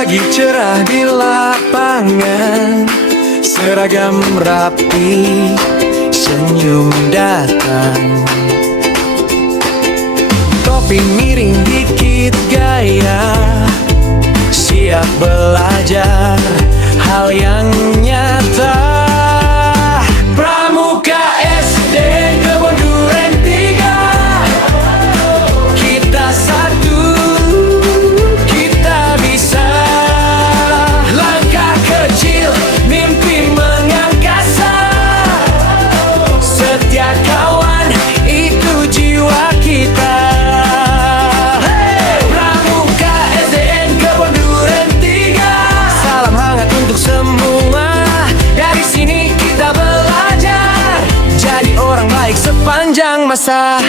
Pagi cerah di lapangan, seragam rapi, senyum datang. Topi miring dikit gaya, siap belajar hal yang nyata. Pramuka SD Kebon Duren 3, kita satu, kita bisa. Langkah kecil, mimpi mengangkasa. Setia kawan, itu jiwa kita. Pramuka SDN Kebon Duren 3, salam hangat untuk semua. Dari sini kita belajar jadi orang baik sepanjang masa.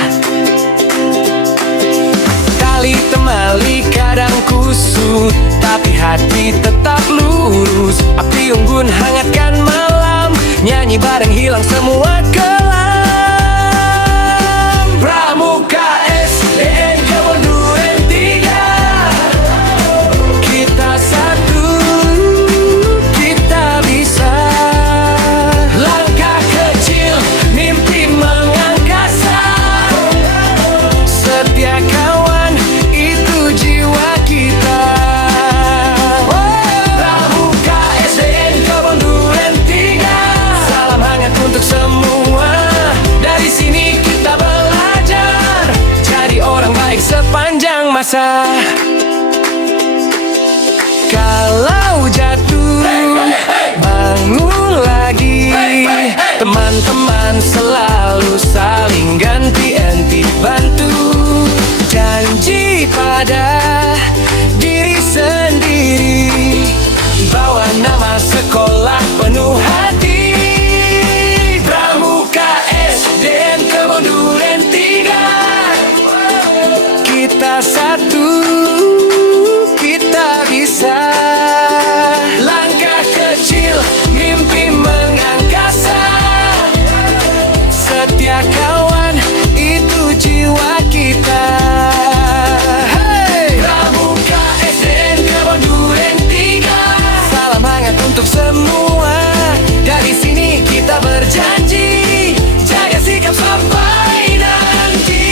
Tali temali kadang kusut, tapi hati tetap lurus. Api unggun hangatkan malam, nyanyi bareng hilang semua kelam. Pramuka SDN Kebon Duren 3, kita satu, kita bisa. Langkah kecil, mimpi mengangkasa. Setia kawan, itu jiwa kita. Pramuka SDN Kebon Duren 3, salam hangat untuk semua. Dari sini kita belajar jadi orang baik sepanjang masa. Kalau jatuh, bangun lagi. Teman-teman selalu saling ganti-ganti bantu. Janji pada diri sendiri, bawa nama sekolah penuh hati. Pramuka SDN Kebon Duren 3, kita satu, kita bisa. Langkah kecil, mimpi mengangkasa. Setia kawan, itu jiwa kita. Hey! Pramuka SDN Kebon Duren 3, salam hangat untuk semua. Dari sini kita berjanji jaga sikap sampai nanti.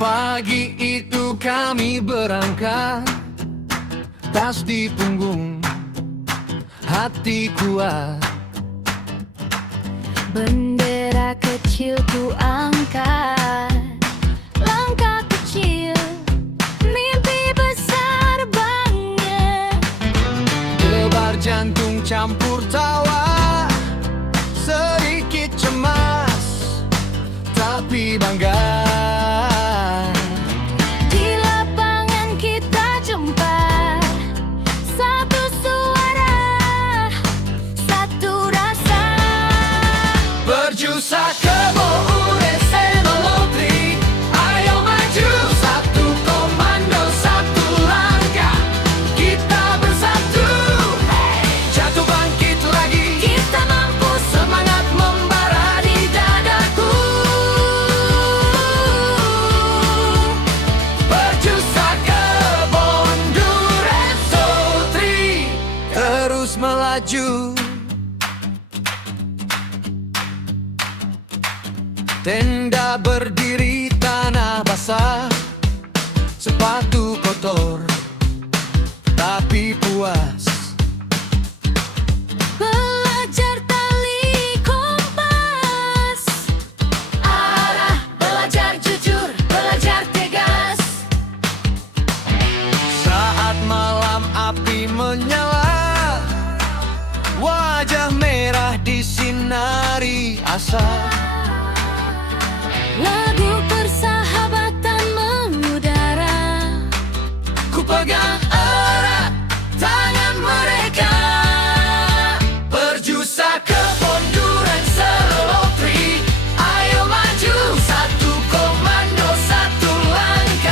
Pagi itu kami berangkat, tas di punggung, hati kuat. Bendera kecil ku angkat, langkah kecil, mimpi besar banget. Debar jantung campur tawa, sedikit cemas, tapi bangga. Di lapangan kita jumpa, satu suara, satu rasa. Berjusa Kebon Duren Lotri, ayo maju. Satu komando, satu langkah, kita bersatu. Jatuh bangkit lagi, Kita mampu, semangat membara di dadaku. Berjusa Kebon Duren Lotri, terus melaju. Tenda berdiri tanah basah, sepatu kotor, tapi puas. belajar tali kompas, arah, belajar jujur, belajar tegas. Saat malam api menyala, wajah merah disinari asa. Lagu persahabatan mengudara, Ku pegang erat tangan mereka. Berjusa Kebon Duren Lotri, ayo maju. Satu komando, satu langkah,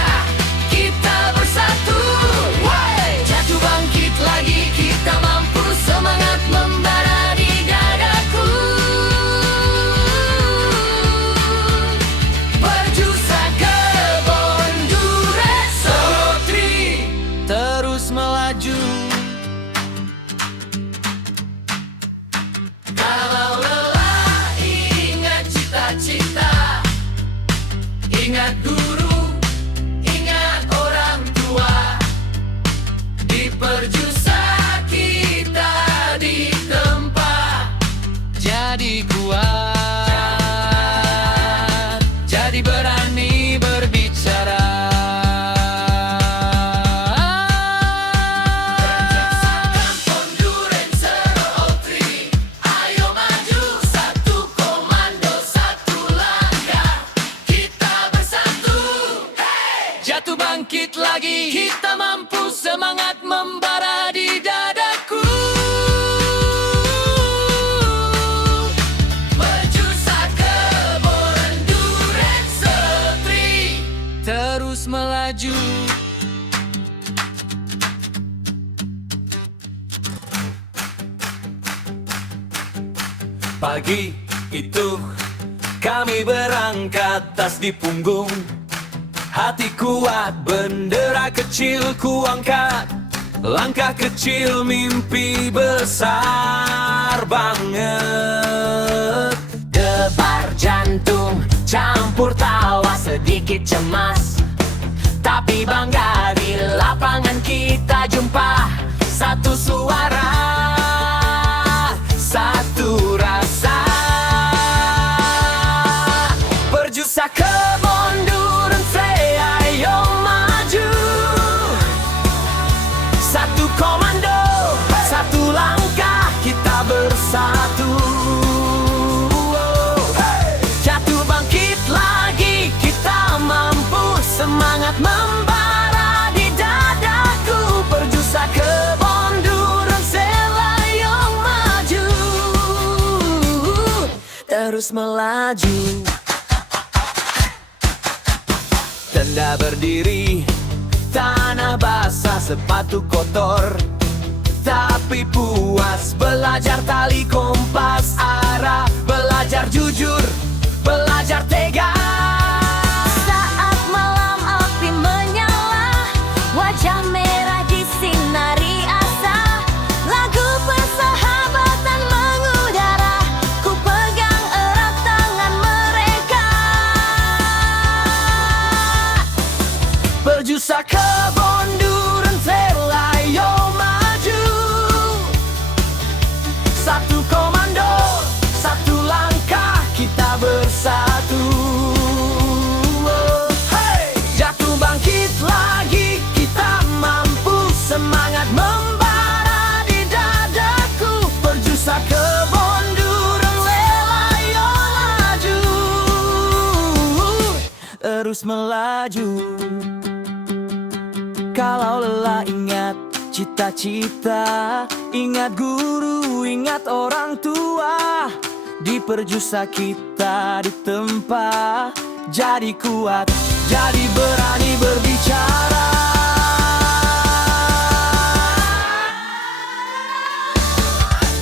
kuat, jadi berani berbicara. Berdasarkan Ponduren Serootri, ayo maju, satu komando, satu langkah, kita bersatu. Jatuh bangkit lagi, kita mampu, semangat membara di dadaku. Berjusaka Ponduren Serootri, terus melaju. Pagi itu kami berangkat, tas di punggung, hati kuat, bendera kecil ku angkat. Langkah kecil, mimpi besar banget. Debar jantung, campur tawa, sedikit cemas, tapi bangga di lapangan kita jumpa. Satu suara, satu rasa. Berjusaka Ponduren Se, ayo maju, satu komando, satu langkah, kita bersatu. Jatuh bangkit lagi, kita mampu, semangat membara di dadaku. Berjusaka Ponduren Se, ayo maju, terus melaju. Tenda berdiri, tanah basah, sepatu kotor, tapi puas. Belajar tali kompas arah, belajar jujur, belajar tega. Saat malam api menyala, wajah merah disinari asa. Lagu persahabatan mengudara, ku pegang erat tangan mereka. Berjusaka Ponduren Se, ayo maju, satu komando, satu langkah, kita bersatu. Jatuh bangkit lagi, kita mampu, semangat membara di dadaku. Berjusaka Ponduren Se, ayo maju, terus melaju. Kalau lelah ingat cita-cita, ingat guru, ingat orang tua. Di perjusa kita ditempa, jadi kuat, jadi berani berbicara.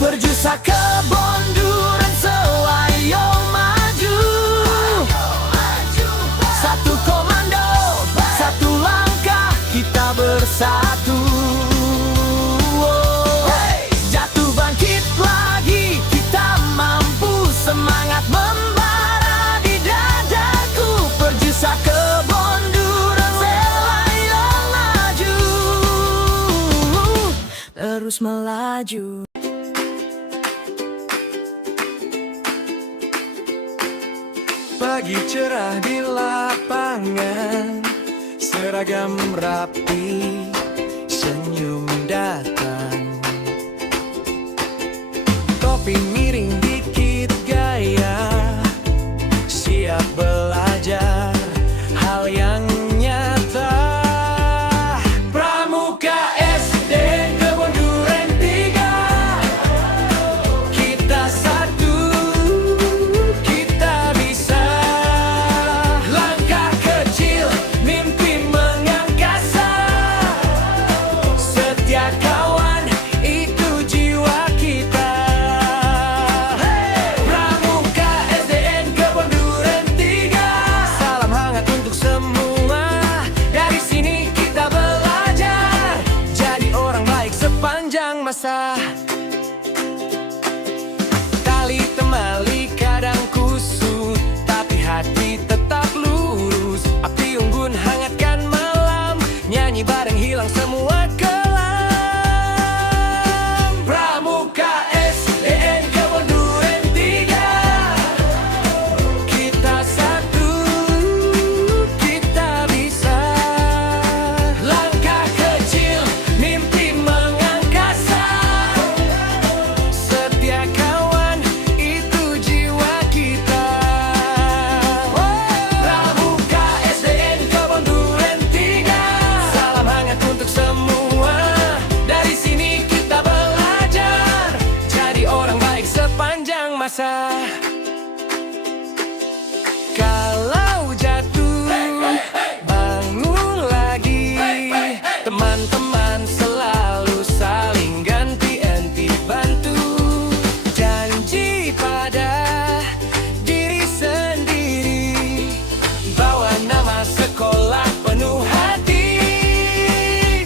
Berjusaka Ponduren Se, ayo maju, satu komando, satu langkah, kita bersatu. Jatuh bangkit lagi, kita mampu, semangat membara di dadaku. Berjusaka Ponduren Se, ayo maju, terus melaju. Pagi cerah di lapangan, seragam rapi, senyum datang. Topi miring dikit gaya, siap belajar hal yang nyata. Pramuka SD Kebon Duren 3, kita satu, kita bisa. Langkah kecil, mimpi mengangkasa, Kalau jatuh, bangun lagi. Teman-teman selalu saling ganti-ganti bantu. Janji pada diri sendiri, bawa nama sekolah penuh hati.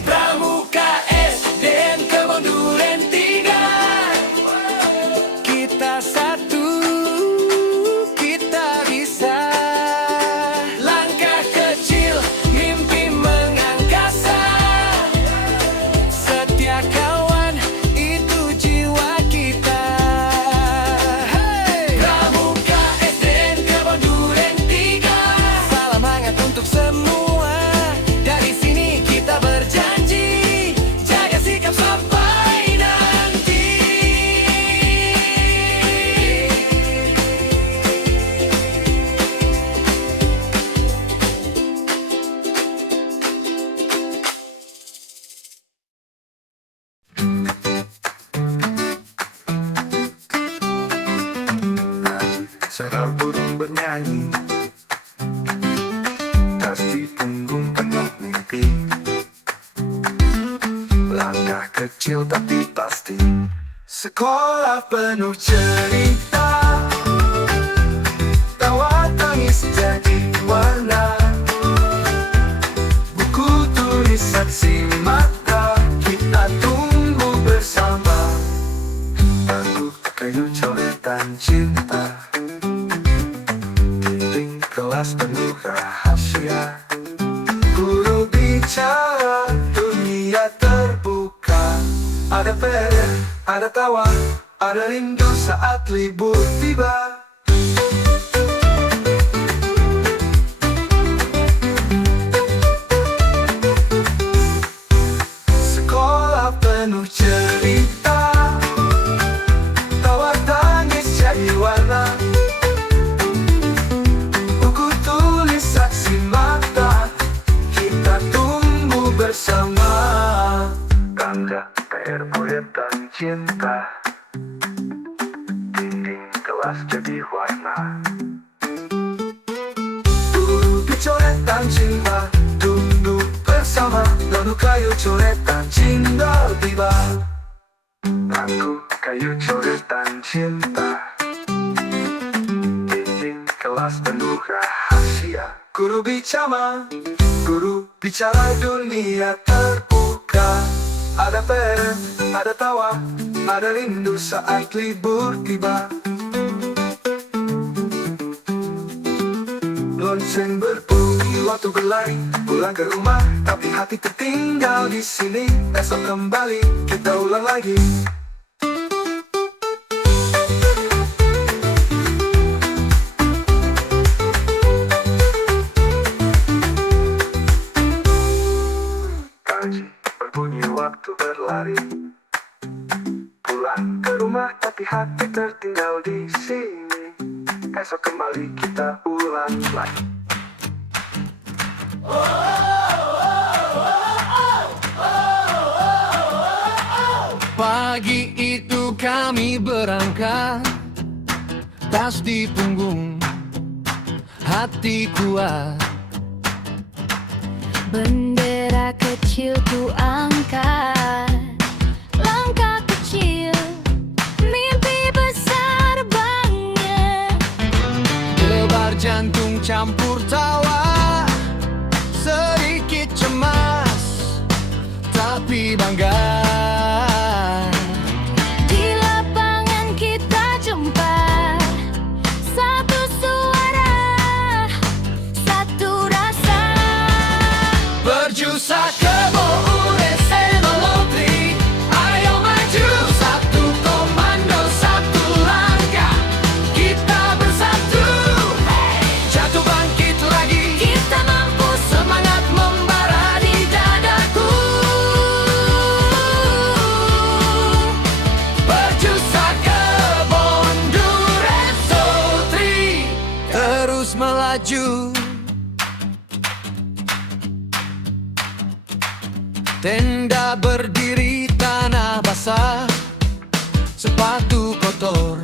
Pramuka SDN Kebon Duren 3. Kita satu, kita bisa. Langkah kecil, mimpi mengangkasa. Setia kawan, itu jiwa kita. Hey! Pramuka SDN Kebon Duren 3. Salam hangat untuk semua. Dari sini kita berjanji, jaga sikap sampai nanti. Seekor burung bernyanyi, tas di punggung penuh mimpi. Langkah kecil tapi pasti, sekolah penuh cerita. Tawa tangis jadi warna, buku tulis saksi mata. Kita tunggu bersama, bangku kayu coretan cinta. Dinding kelas penuh rahasia, guru bicara, dunia terbuka. Ada PR, ada tawa, ada rindu saat libur tiba. Sekolah penuh cerita, tawa tangis jadi warna. Buku tulis saksi mata, kita tunggu bersama. Tanda PR proyekan cinta, dinding kelas jadi warna. Guru coretan cinta, tunggu bersama. Lalu kayu coretan cinta tiba. Bangku kayu coretan cinta, dinding kelas penuh rahasia. Guru bicara dunia terbuka. Ada PR, ada tawa, ada rindu saat libur tiba. Lonceng berbunyi, waktu berlari pulang ke rumah, tapi hati tertinggal di sini. Esok kembali, kita ulang lagi. Gaji berbunyi, waktu berlari pulang ke rumah, tapi hati tertinggal di sini. Esok kembali, kita ulang lagi. Pagi itu kami berangkat, tas di punggung, hati kuat. Bendera kecil ku angkat, langkah kecil, mimpi besar banget. Lebar jantung campur tawa, sedikit cemas, tapi bangga. Di lapangan kita jumpa, satu suara, satu rasa. Berjusa Kebon Duren Lotri, ayo maju, satu komando, satu langkah, kita bersatu. Jatuh bangkit lagi, Kita mampu, semangat membara di dadaku. Berjusa Kebon Duren Lotri, terus melaju. Tenda berdiri, tanah basah, sepatu kotor,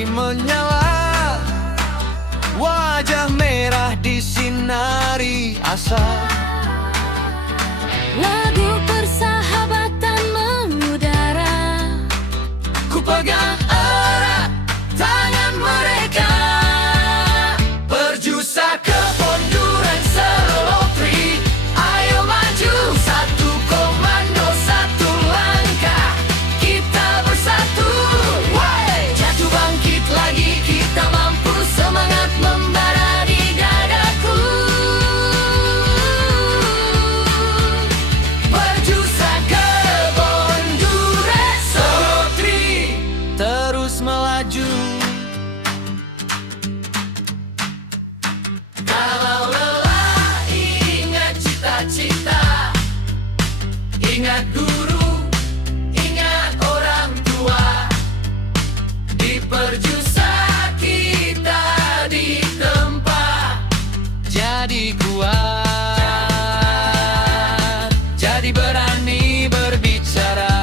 lagi menyala, wajah merah disinari asa. Lagu persahabatan mengudara, Ku pegang erat tangan mereka, berjusa ke Bonduren Serotri. Ayo maju, satu komando, satu langkah, kita bersatu. Wey! Jatuh bangkit lagi, kita mampu, semangat membara di dadaku. Berjusa ke Bonduren Serotri, terus melaju. Kalau lelah, ingat cita-cita, ingat guru, ingat orang tua. Di perjusa kita ditempa, jadi kuat, jadi berani berbicara.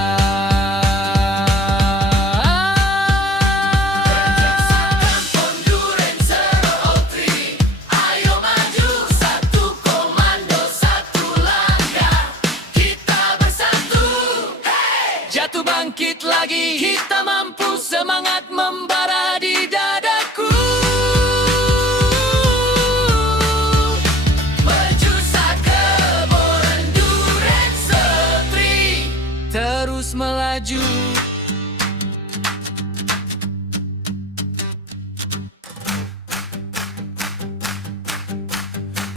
Berjusakan Bonduren Serotri, ayo maju, satu komando, satu langkah, kita bersatu. Hey! Jatuh bangkit lagi, kita mampu, semangat membara di dadaku. Berjusa ke Bonduren Serotri, terus melaju.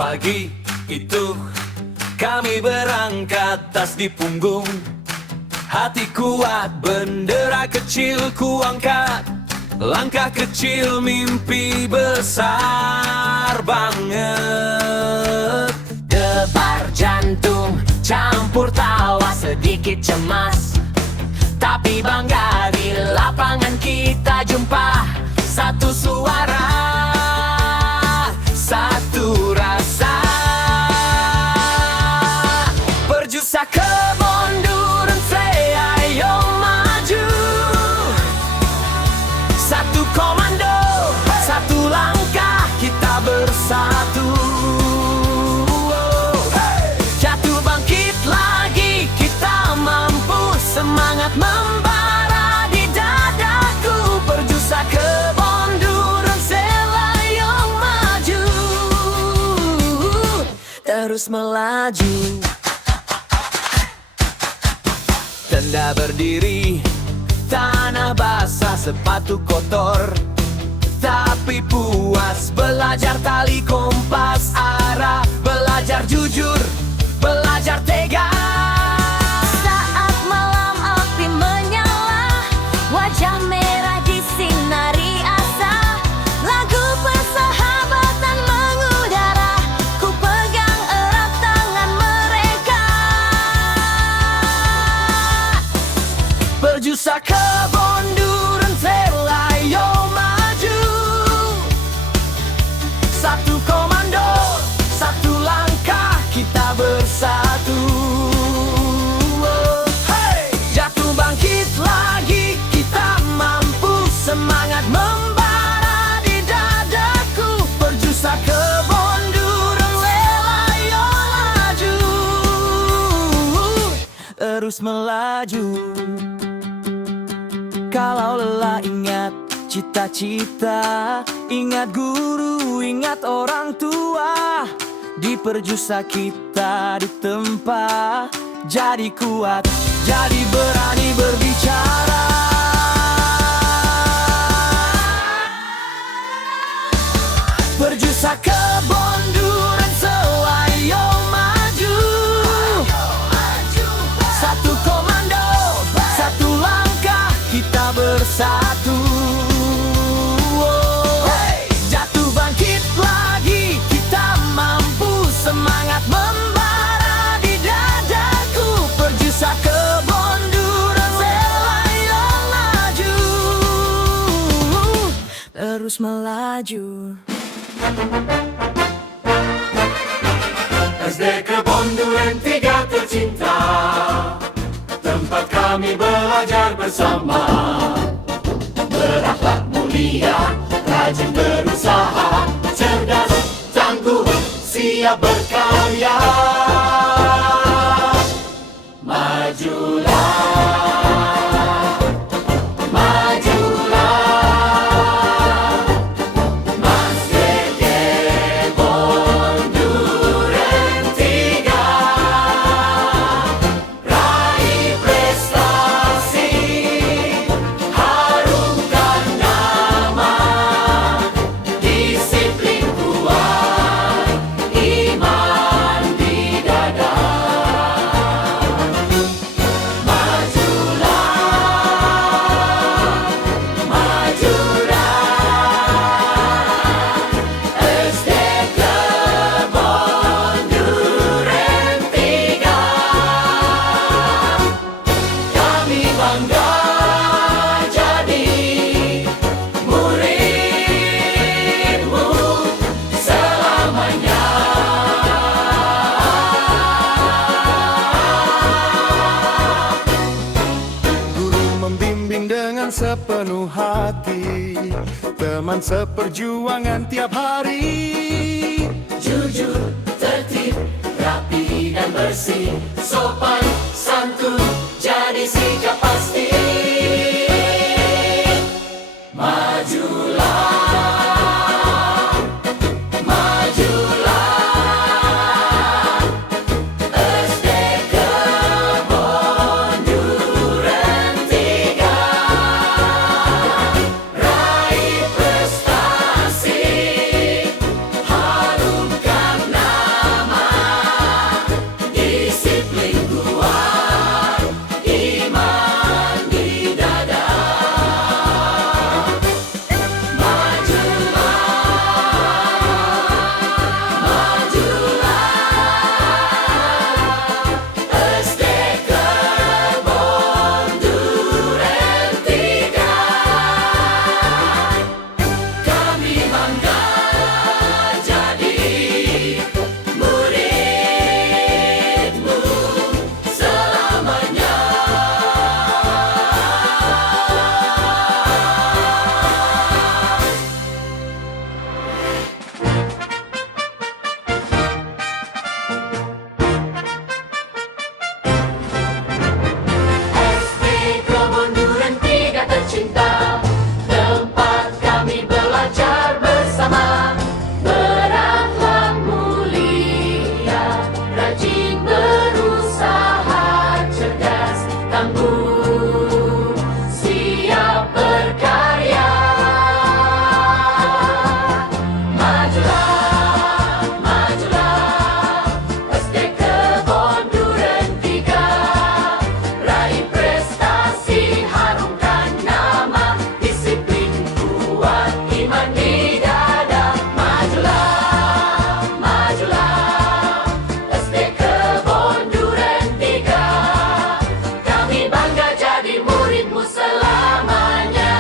Pagi itu kami berangkat, tas di punggung, hati kuat, bendera kecil ku angkat. Langkah kecil, mimpi besar banget. Debar jantung, campur tawa, sedikit cemas, tapi bangga di lapangan kita jumpa. Satu suara, satu rasa. Berjusa ke Bonduren say, ayo maju. Satu komando, satu langkah, kita bersatu. Jatuh bangkit lagi, kita mampu, semangat membara di dadaku. Berjusa ke Bonduren say, ayo maju, terus melaju. Tenda berdiri, tanah basah, sepatu kotor, tapi puas. Belajar tali kompas arah, belajar jujur, belajar tega. saat malam api menyala, wajah merah disinari asa. Lagu persahabatan mengudara, ku pegang erat tangan mereka. Berjusa ke Bonduren Trail, ayo maju. Satu komando, satu langkah, kita bersatu. Hey! Jatuh bangkit lagi, kita mampu, semangat membara di dadaku. Berjusa ke Bonduren Trail, ayo maju, terus melaju. Kalau lelah, ingat cita-cita, ingat guru, ingat orang tua. Di perjusa kita ditempa, jadi kuat, jadi berani berbicara. Perjusa ke Bonduren Trail, ayo maju. Satu komando, satu langkah, kita bersatu. Jatuh bangkit lagi, kita mampu, semangat membara di dadaku. Perjusa ke Bonduren Trail, ayo maju, terus melaju. SD Kebon Duren 3 tercinta, tempat kami belajar bersama, berakhlak mulia. ceria, rajin berusaha, cerdas, tangguh, siap berkarya. Majulah, majulah, Mas Dede Bonduren 3, raih prestasi, harumkan nama, disiplin kuat, iman di dada. Dengan sepenuh hati, teman seperjuangan tiap hari. Jujur, tertib, rapi dan bersih, sopan, santun, jadi sikap pasti. Majulah, majulah, SD Kebonduren 3, raih prestasi, harumkan nama, disiplin kuat, iman di dada. SD Kebonduren 3, kami bangga jadi muridmu selamanya. SD Kebonduren 3 tercinta, tempat kami belajar bersama, berakhlak mulia, rajin berusaha, cerdas, tangguh, siap berkarya. Majulah, majulah, SD Kebonduren 3, raih prestasi, harumkan nama, disiplin kuat, iman di dada. Majulah, majulah, SD Kebonduren 3, kami bangga jadi muridmu selamanya.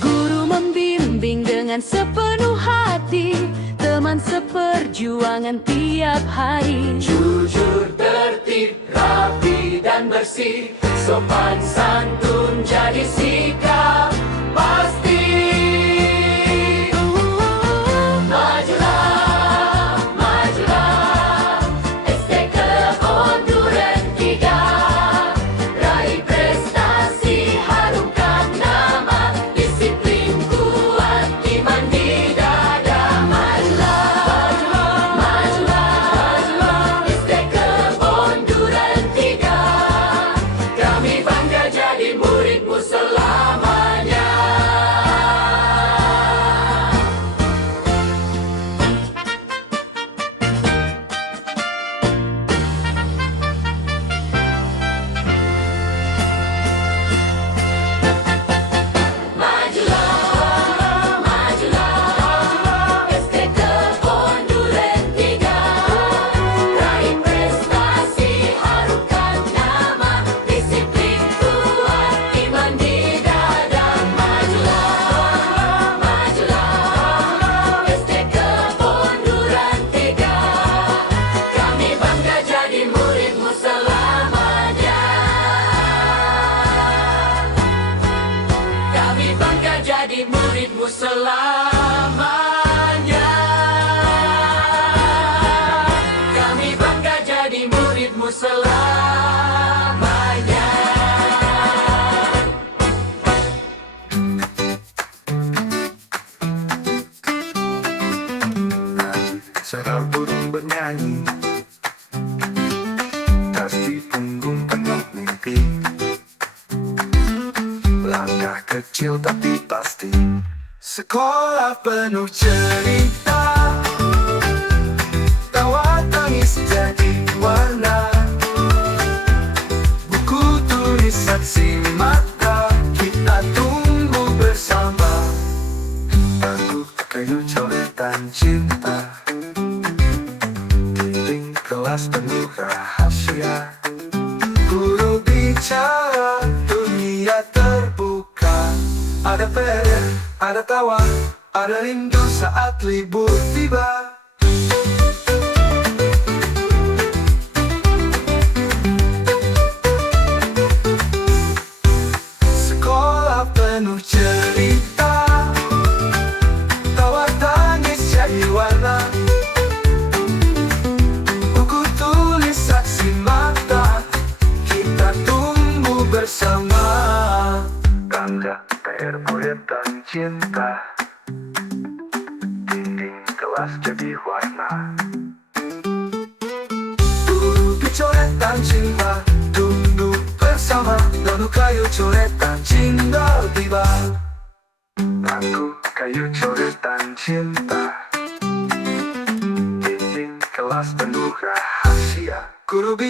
Guru membimbing dengan sepenuh hati, teman seperjuangan tiap hari. Jujur, tertib, rapi dan bersih, sopan, santun, jadi sikap pasti. Majulah, majulah, SD Kebonduren 3, raih prestasi, harumkan nama, disiplin kuat, iman di dada. Majulah, majulah, SD Kebonduren 3, kami bangga jadi muridmu selamanya. muridmu selamanya. Kami bangga jadi muridmu selamanya. Seekor burung bernyanyi di punggung penuh mimpi. Langkah kecil tapi pasti. Sekolah penuh cerita, tawa tangis jadi warna. Buku tulis saksi mata, kita tumbuh bersama. Bangku kayu coretan cinta, dinding kelas penuh rahasia. Guru bicara, dunia terbuka. Ada PR, ada tawa, ada rindu saat libur tiba. Sekolah penuh cerita, tawa tangis jadi warna. Buku tulis saksi mata, kita tumbuh bersama. Tanda PR proyek dan cinta, dinding kelas jadi warna. Guru coretan cinta, duduk bersama. Lalu kayu coretan cinta tiba. Bangku kayu coretan cinta, dinding kelas penuh rahasia. Guru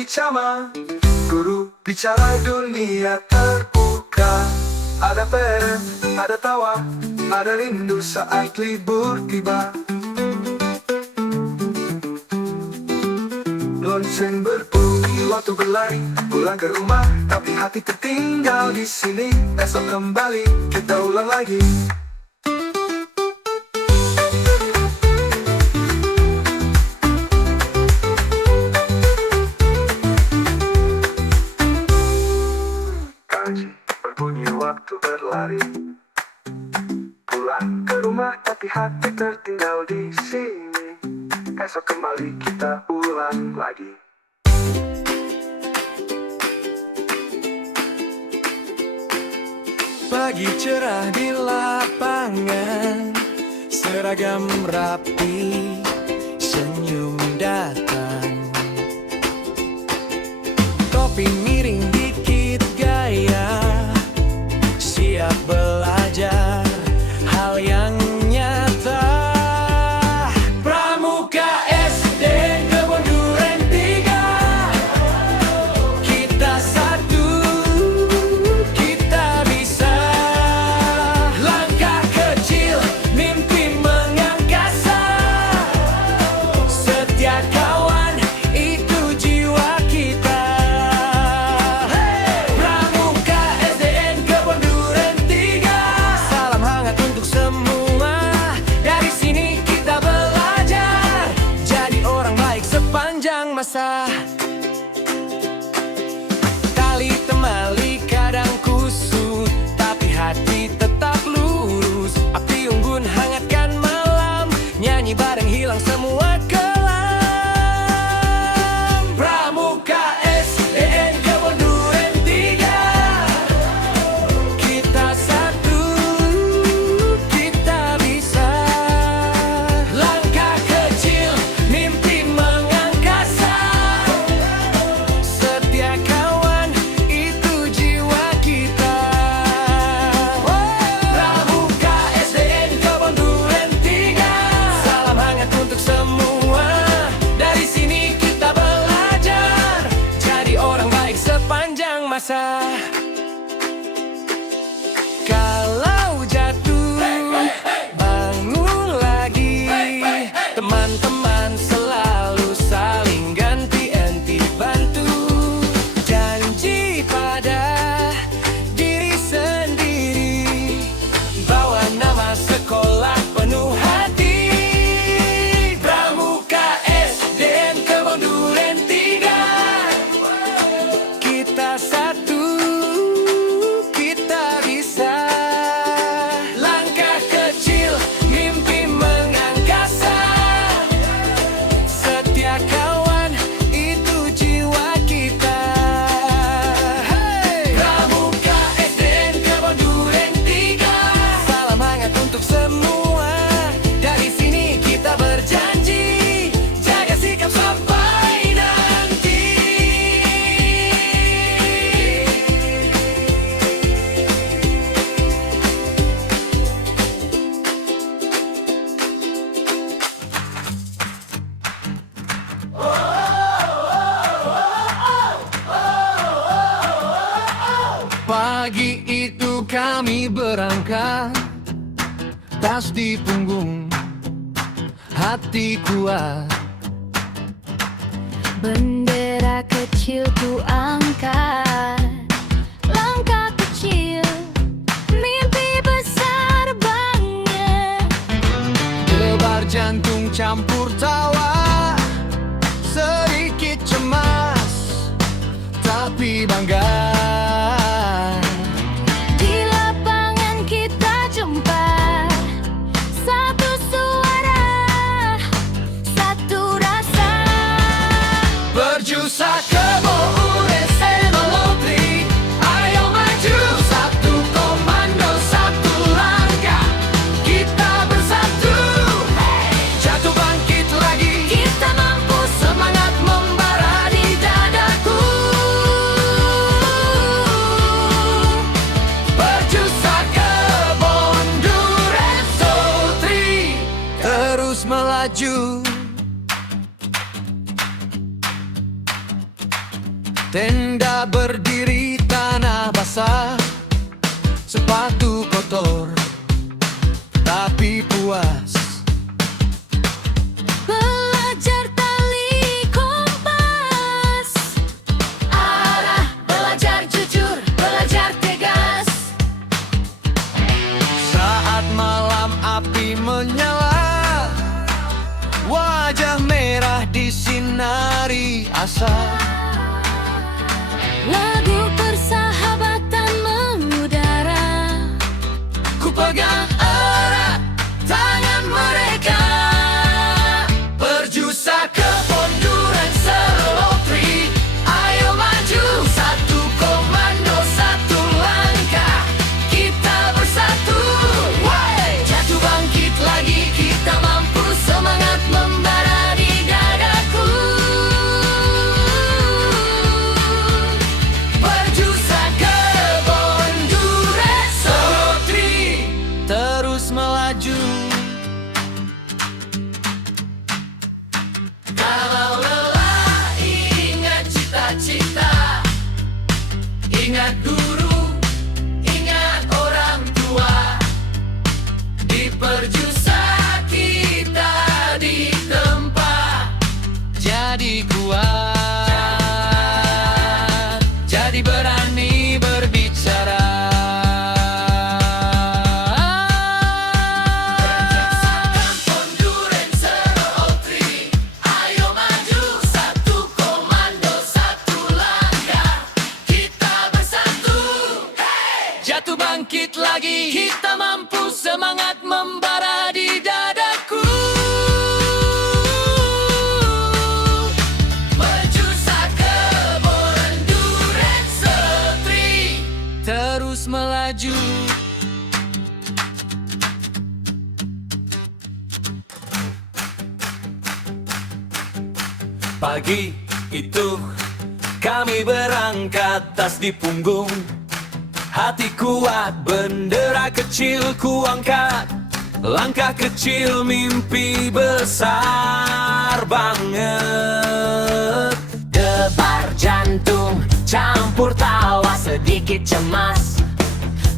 bicara dunia terbuka. Ada PR, ada tawa, ada rindu saat libur tiba. Lonceng berbunyi waktu berlari, pulang ke rumah, tapi hati tertinggal di sini. Esok kembali, kita ulang lagi. Berbunyi waktu berlari, pulang ke rumah tapi hati tertinggal di sini. Esok kembali kita ulang lagi. Pagi cerah di lapangan, seragam rapi, senyum datang. Topi miring dikit gaya, siap belajar hal yang nyata. Pramuka SD Kebon Duren 3, kita satu, kita bisa. Langkah kecil, mimpi mengangkasa. Setia kawan, itu jiwa kita. Pramuka SDN Kebon Duren 3, salam hangat untuk semua. Dari sini kita belajar jadi orang baik sepanjang masa. Tali temali kadang kusut, tapi hati tetap lurus. Api unggun hangatkan malam, nyanyi bareng hilang semua kelam. Pramuka SDN Kebon Duren 3, kita satu, kita bisa. Langkah kecil, mimpi mengangkasa. Setia kawan, itu jiwa kita. Pramuka SDN Kebon Duren 3, salam hangat untuk semua. Dari sini kita belajar jadi orang baik sepanjang masa. Kalau jatuh, bangun lagi. Teman-teman selalu saling ganti-ganti bantu. Janji pada diri sendiri, bawa nama sekolah penuh hati. Pramuka SDN Kebon Duren 3, kita satu, Pagi itu kami berangkat, tas di punggung, hati kuat. Bendera kecil ku angkat, langkah kecil, mimpi besar banget. Debar jantung campur tawa, sedikit cemas, tapi bangga. Di lapangan kita jumpa, satu suara, satu rasa. Berjusa ke Boures Enolotri, ayo maju, satu komando, satu langkah, kita bersatu. Jatuh bangkit lagi, Kita mampu, semangat membara di dadaku. Berjusa ke Bondurens Sotri, terus melaju. Tenda berdiri, tanah basah, sepatu kotor, tapi puas. belajar tali kompas, arah, belajar jujur, belajar tegas. Saat malam api menyala, wajah merah disinari asa. Lagu persahabatan mengudara, Ku pegang erat tangan mereka. Berjusa ke Bondurens Serolotri, ayo maju, satu komando, satu langkah, kita bersatu. Jatuh bangkit lagi, kita mampu, semangat membara di dadaku. Berjusa ke Bondurens Serolotri, terus melaju. Kalau lelah, ingat cita-cita, ingat guru, ingat orang tua. Di Perjusa kita ditempa, jadi kuat, jadi berani berbicara. Berjusakan Bondurens Serolotri, ayo maju, satu komando, satu langkah, kita bersatu. Jatuh bangkit lagi, kita mampu, semangat membara di dadaku. Berjusa ke Bondurens Sotri, terus melaju. Pagi itu kami berangkat, tas di punggung, hati kuat, bendera kecil ku angkat, langkah kecil, mimpi besar banget. Debar jantung campur tawa, sedikit cemas,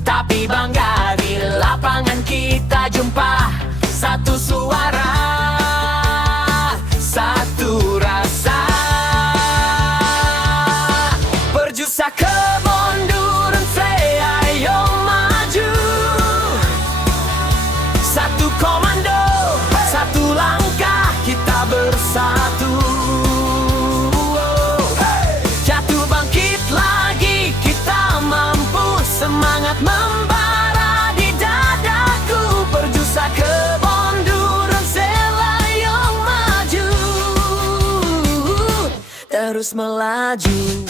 tapi bangga. Di lapangan kita jumpa, satu suara, satu rasa. Berjusa ke Bondurens, ayo maju, satu komando, satu langkah, kita bersatu. Jatuh bangkit lagi, kita mampu, semangat membara di dadaku. Berjusa ke Bondurens, ayo maju, terus melaju.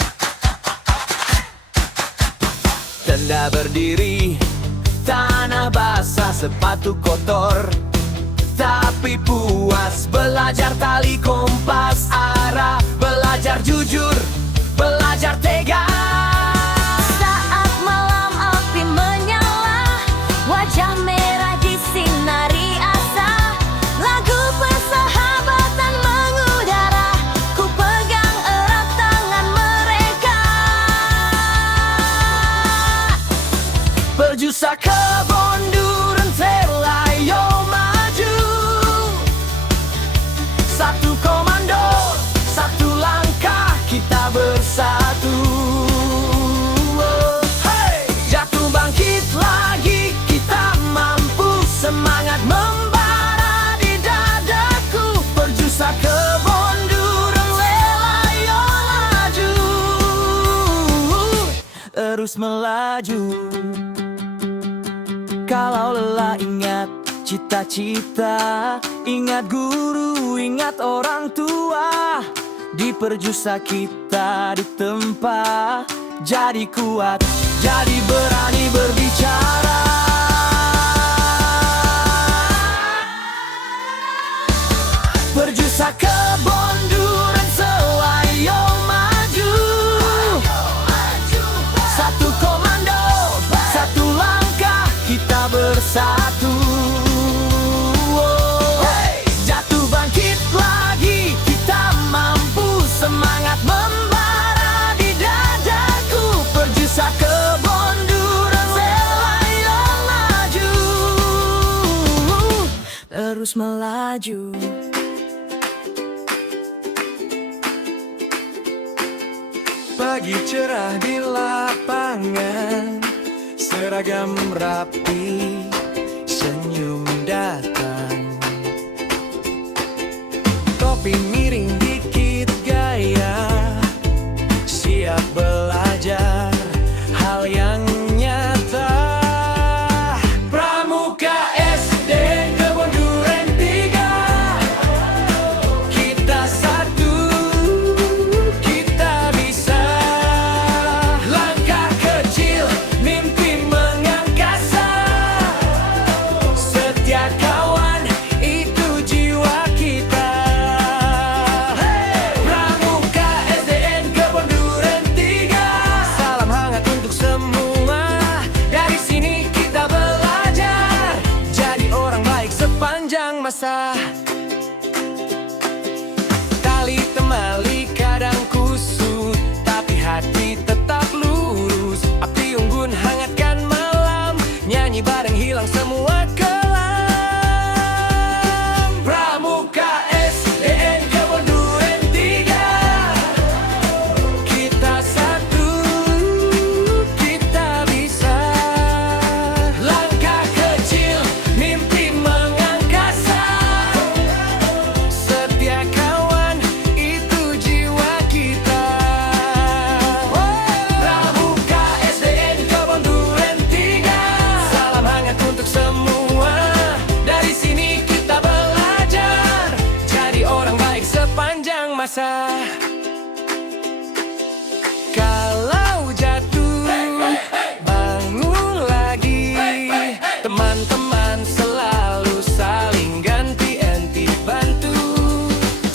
Tenda berdiri, tanah basah, sepatu kotor, tapi puas. Belajar tali kompas, arah, belajar jujur, belajar tegas. saat malam api menyala, wajah merah disinari asa. Lagu persahabatan mengudara, ku pegang erat tangan mereka. Perjusa kebon duren selayo maju. Satu komando, satu langkah kita bersatu. Hey! Jatuh bangkit lagi kita mampu, semangat membara di dadaku. Perjusa kebon duren selayo maju, terus melaju. Kalau lelah ingat cita-cita, ingat guru, ingat orang tua. Di perjusa kita ditempa, jadi kuat, jadi berani berbicara. Perjusa kebon duren selayo maju. Satu komando, satu langkah kita bersatu. Jatuh bangkit lagi kita mampu, semangat membara di dadaku. Perjusa kebon duren selayo maju, terus melaju. Pagi cerah di lapangan, seragam rapi, senyum datang. Topi miring dikit gaya, siap belajar hal yang nyata. Pramuka SD Kebon Duren 3, kita satu, kita bisa. Langkah kecil, mimpi mengangkasa. Setia kawan, itu jiwa kita. Pramuka SDN Kebon Duren 3, salam hangat untuk semua. Dari sini kita belajar, jadi orang baik sepanjang masa. Tali temali kadang kusut, tapi hati tetap lurus. Api unggun hangatkan malam, nyanyi bareng hilang semua kelam. Pramuka SDN Kebon Duren 3, kita satu, kita bisa. Langkah kecil, mimpi mengangkasa. Setia kawan, itu jiwa kita. Pramuka SDN Kebon Duren 3, salam hangat untuk semua. Dari sini kita belajar, jadi orang baik sepanjang masa. Kalau jatuh, bangun lagi. Teman-teman selalu saling ganti-ganti bantu.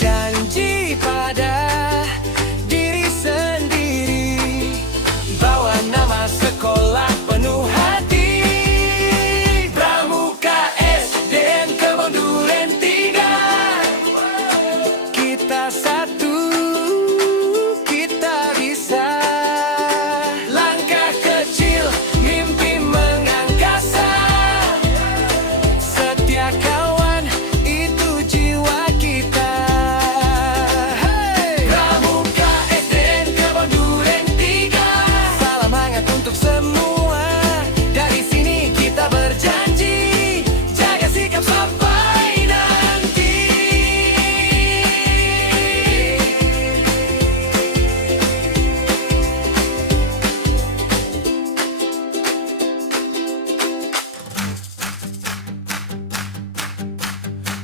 Janji pada diri sendiri, bawa nama sekolah penuh hati. Pramuka SDN Kebon Duren 3, kita satu, kita bisa. Langkah kecil, mimpi mengangkasa. Setia kawan, itu jiwa kita. Pramuka SDN Kebon Duren 3, salam hangat untuk semua. Dari sini kita berjanji, jaga sikap sampai nanti.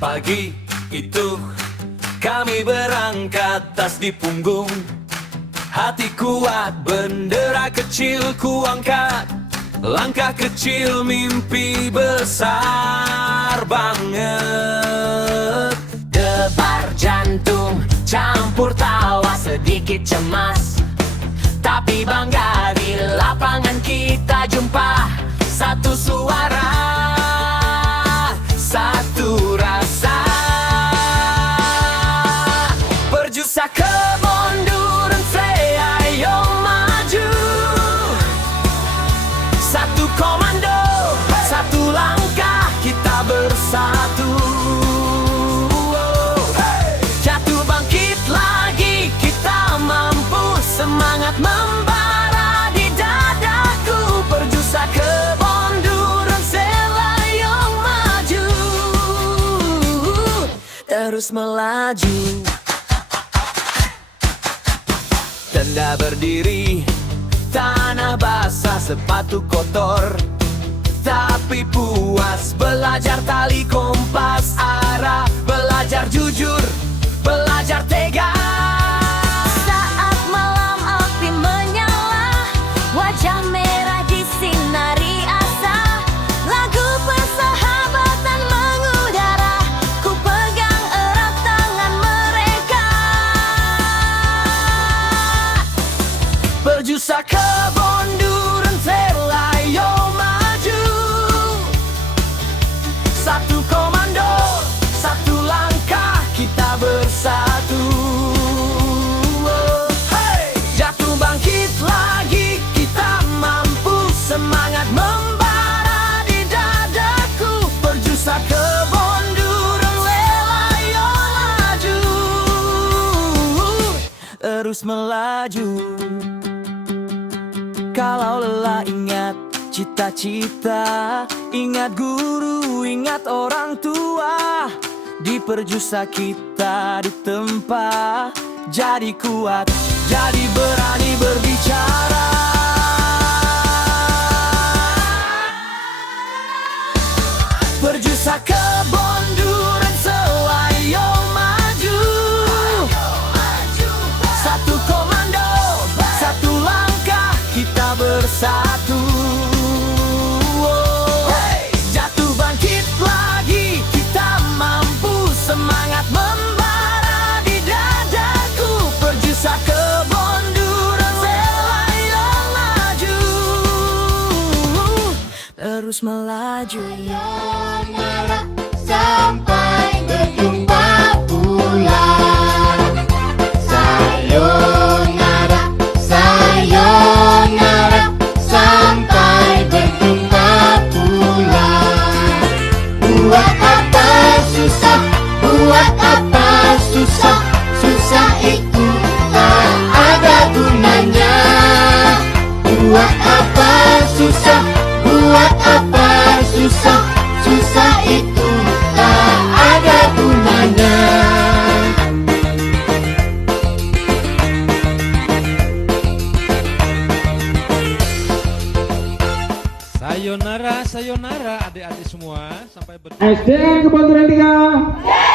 Pagi itu kami berangkat, tas di punggung, hati kuat, bendera kecil ku angkat. Langkah kecil, mimpi besar banget. Debar jantung, campur tawa, sedikit cemas, tapi bangga di lapangan kita jumpa. Satu suara, satu rasa. Perjusa kebon duren selayo maju. Satu komando, terus melaju. Tenda berdiri, tanah basah, sepatu kotor, tapi puas. Belajar tali kompas arah, belajar jujur, belajar tega. Saat malam api menyala, wajah merah disinari asa. Lagu persahabatan mengudara, ku pegang erat tangan mereka. Berjusa ke bonduran selayo maju. Satu komando, satu langkah, kita bersatu. Hey! Jatuh bangkit lagi, kita mampu. Semangat membara di dadaku. Berjusa ke bonduran selayo maju. Terus melaju. Kalau lelah ingat cita-cita, ingat guru, ingat orang tua. Di perjusa kita ditempa, jadi kuat, jadi berani berbicara. Perjusa ke bonduran selayo maju. Satu komando, satu langkah, kita bersatu. Jatuh bangkit lagi, kita mampu. Semangat membara di dadaku. Perjusa ke bonduran selayo maju. Terus melaju. Sayonara, sampai berjumpa pulang. Sayonara, sayonara, sampai berjumpa pulang. Buat apa susah, buat apa susah, susah itu tak ada gunanya. Buat apa susah, buat apa susah, susah itu tak ada gunanya. Sayonara, sayonara adik-adik semua. Sampai berjumpa. SDN Kebonturan 3.